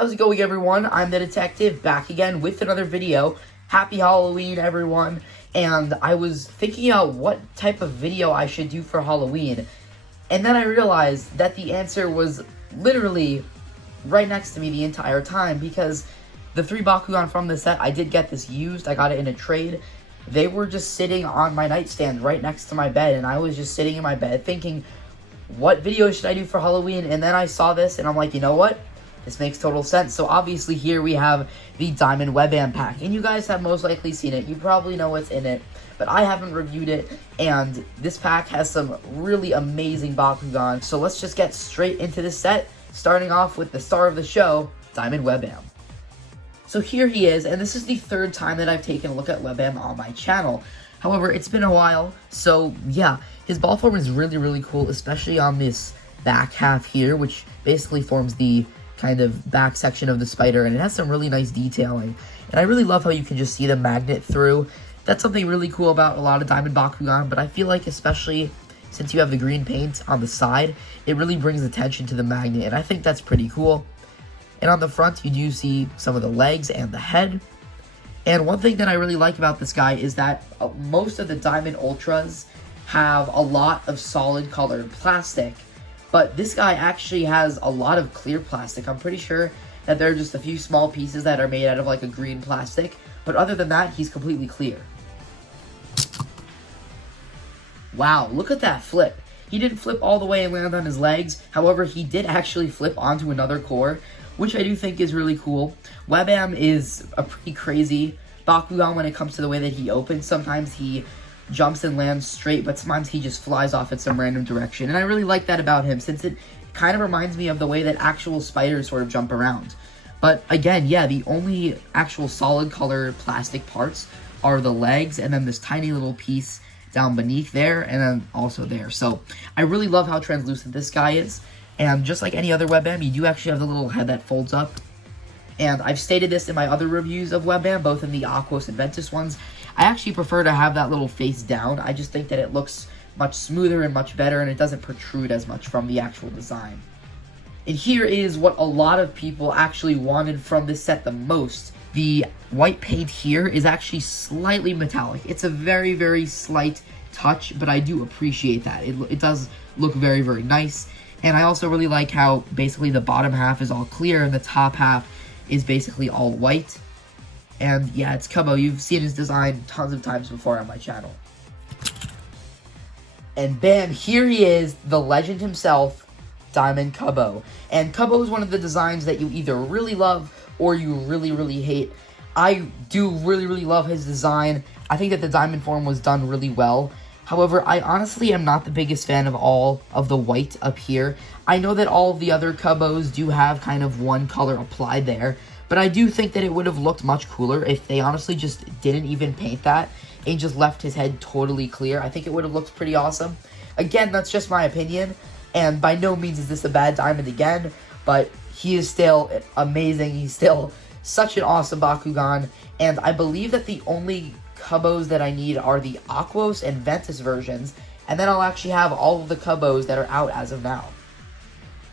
How's it going, everyone? I'm the Detective, back again with another video. Happy Halloween, everyone. And I was thinking out what type of video I should do for Halloween. And then I realized that the answer was literally right next to me the entire time, because the 3 Bakugan from the set, I did get this used. I got it in a trade. They were just sitting on my nightstand right next to my bed, and I was just sitting in my bed thinking, what video should I do for Halloween? And then I saw this, and I'm like, you know what? This makes total sense. So obviously here we have the Diamond Webam pack, and you guys have most likely seen it. You probably know what's in it, but I haven't reviewed it, and this pack has some really amazing Bakugan. So let's just get straight into the set, starting off with the star of the show, Diamond Webam. So here he is, and this is the 3rd time that I've taken a look at Webam on my channel. However, it's been a while, so yeah, his ball form is really cool, especially on this back half here, which basically forms the kind of back section of the spider, and it has some really nice detailing. And I really love how you can just see the magnet through. That's something really cool about a lot of Diamond Bakugan, but I feel like especially since you have the green paint on the side, it really brings attention to the magnet, and I think that's pretty cool. And on the front, you do see some of the legs and the head. And one thing that I really like about this guy is that most of the Diamond Ultras have a lot of solid colored plastic, but this guy actually has a lot of clear plastic. I'm pretty sure that there are just a few small pieces that are made out of like a green plastic, but other than that, he's completely clear. Wow, look at that flip. He didn't flip all the way and land on his legs. However, he did actually flip onto another core, which I do think is really cool. Webam is a pretty crazy Bakugan when it comes to the way that he opens. Sometimes he jumps and lands straight, but sometimes he just flies off in some random direction. And I really like that about him, since it kind of reminds me of the way that actual spiders sort of jump around. But again, yeah, the only actual solid color plastic parts are the legs, and then this tiny little piece down beneath there, and then also there. So I really love how translucent this guy is. And just like any other Webam, you do actually have the little head that folds up. And I've stated this in my other reviews of Webam, both in the Aquos and Ventus ones. I actually prefer to have that little face down. I just think that it looks much smoother and much better, and it doesn't protrude as much from the actual design. And here is what a lot of people actually wanted from this set the most. The white paint here is actually slightly metallic. It's a very slight touch, but I do appreciate that. It does look very nice. And I also really like how basically the bottom half is all clear and the top half is basically all white. And yeah, it's Cubbo. You've seen his design tons of times before on my channel. And bam, here he is, the legend himself, Diamond Cubbo. And Cubbo is one of the designs that you either really love or you really hate. I do really love his design. I think that the diamond form was done really well. However, I honestly am not the biggest fan of all of the white up here. I know that all of the other Cubbos do have kind of one color applied there, but I do think that it would have looked much cooler if they honestly just didn't even paint that and just left his head totally clear. I think it would have looked pretty awesome. Again, that's just my opinion, and by no means is this a bad diamond again, but he is still amazing. He's still such an awesome Bakugan, and I believe that the only Cubbos that I need are the Aquos and Ventus versions, and then I'll actually have all of the Cubbos that are out as of now.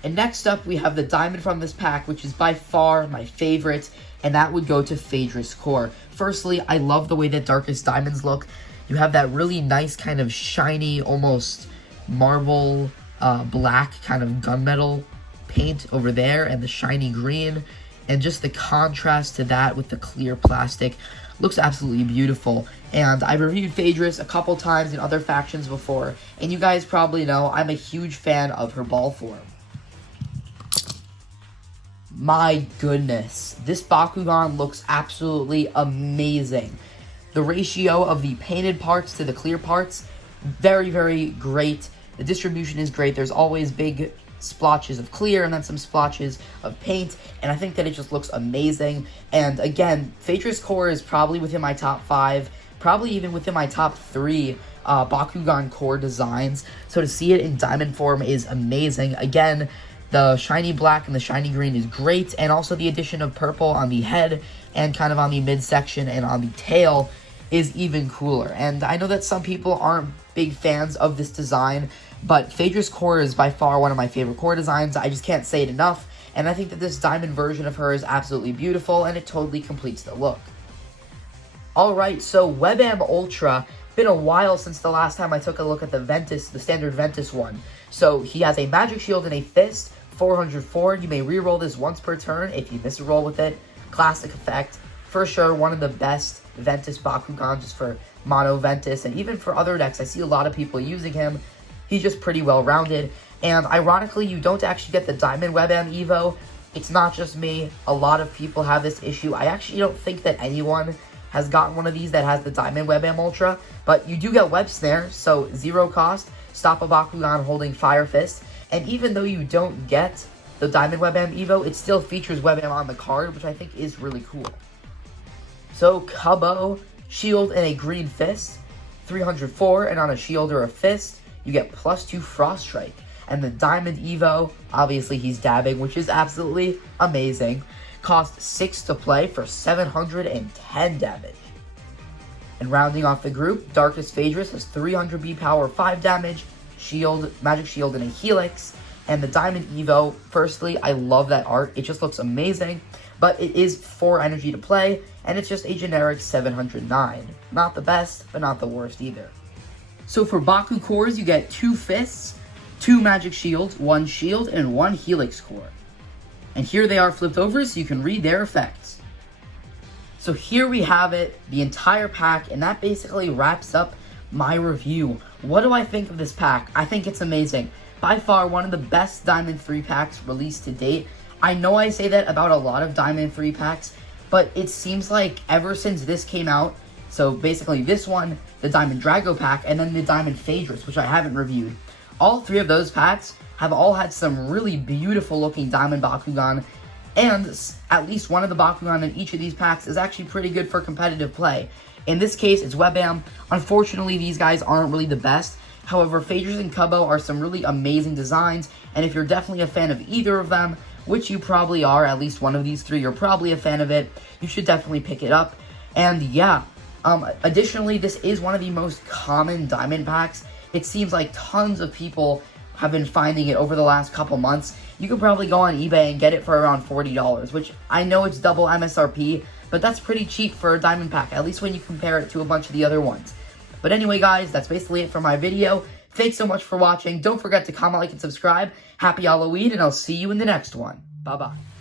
And next up, we have the diamond from this pack, which is by far my favorite, and that would go to Phaedrus core. Firstly, I love the way that Darkest Diamonds look. You have that really nice kind of shiny, almost marble black kind of gunmetal paint over there, and the shiny green, and just the contrast to that with the clear plastic looks absolutely beautiful. And I've reviewed Phaedrus a couple times in other factions before, and you guys probably know I'm a huge fan of her ball form. My goodness, this Bakugan looks absolutely amazing. The ratio of the painted parts to the clear parts, very great. The distribution is great. There's always big splotches of clear and then some splotches of paint, and I think that it just looks amazing. And again, Phaedrus core is probably within my top 5, probably even within my top 3 Bakugan core designs. So to see it in diamond form is amazing. Again, the shiny black and the shiny green is great, and also the addition of purple on the head and kind of on the midsection and on the tail is even cooler. And I know that some people aren't big fans of this design, but Phaedrus core is by far one of my favorite core designs. I just can't say it enough, and I think that this diamond version of her is absolutely beautiful, and it totally completes the look. Alright, so Webam Ultra, been a while since the last time I took a look at the standard Ventus one. So he has a magic shield and a fist, 404. You may reroll this once per turn if you miss a roll with it. Classic effect. For sure, one of the best Ventus Bakugan just for mono Ventus, and even for other decks. I see a lot of people using him. He's just pretty well rounded. And ironically, you don't actually get the Diamond Webam Evo. It's not just me. A lot of people have this issue. I actually don't think that anyone has gotten one of these that has the Diamond Webam Ultra, but you do get Web Snare, so 0 cost, stop a Bakugan holding Fire Fist, and even though you don't get the Diamond Webam Evo, it still features Webam on the card, which I think is really cool. So Cubbo, shield and a green fist, 304, and on a shield or a fist, you get +2 Frost Strike. And the Diamond Evo, obviously he's dabbing, which is absolutely amazing. Cost 6 to play for 710 damage. And rounding off the group, Darkest Phaedrus has 300 B power, 5 damage, shield, magic shield, and a helix. And the Diamond Evo, firstly, I love that art. It just looks amazing. But it is 4 energy to play, and it's just a generic 709. Not the best, but not the worst either. So for Baku cores, you get 2 fists, 2 magic shields, 1 shield, and 1 helix core. And here they are flipped over so you can read their effects. So here we have it, the entire pack, and that basically wraps up my review. What do I think of this pack? I think it's amazing. By far one of the best Diamond 3 packs released to date. I know I say that about a lot of Diamond 3 packs, but it seems like ever since this came out, so basically this one, the Diamond Drago pack, and then the Diamond Phaedrus, which I haven't reviewed. All 3 of those packs have all had some really beautiful looking Diamond Bakugan, and at least one of the Bakugan in each of these packs is actually pretty good for competitive play. In this case, it's Webam. Unfortunately, these guys aren't really the best. However, Phaedrus and Cubbo are some really amazing designs, and if you're definitely a fan of either of them, which you probably are, at least one of these 3, you're probably a fan of it, you should definitely pick it up. And yeah, additionally, this is one of the most common Diamond packs. It seems like tons of people have been finding it over the last couple months. You could probably go on eBay and get it for around $40, which I know it's double MSRP, but that's pretty cheap for a Diamond pack, at least when you compare it to a bunch of the other ones. But anyway, guys, that's basically it for my video. Thanks so much for watching. Don't forget to comment, like, and subscribe. Happy Halloween, and I'll see you in the next one. Bye-bye.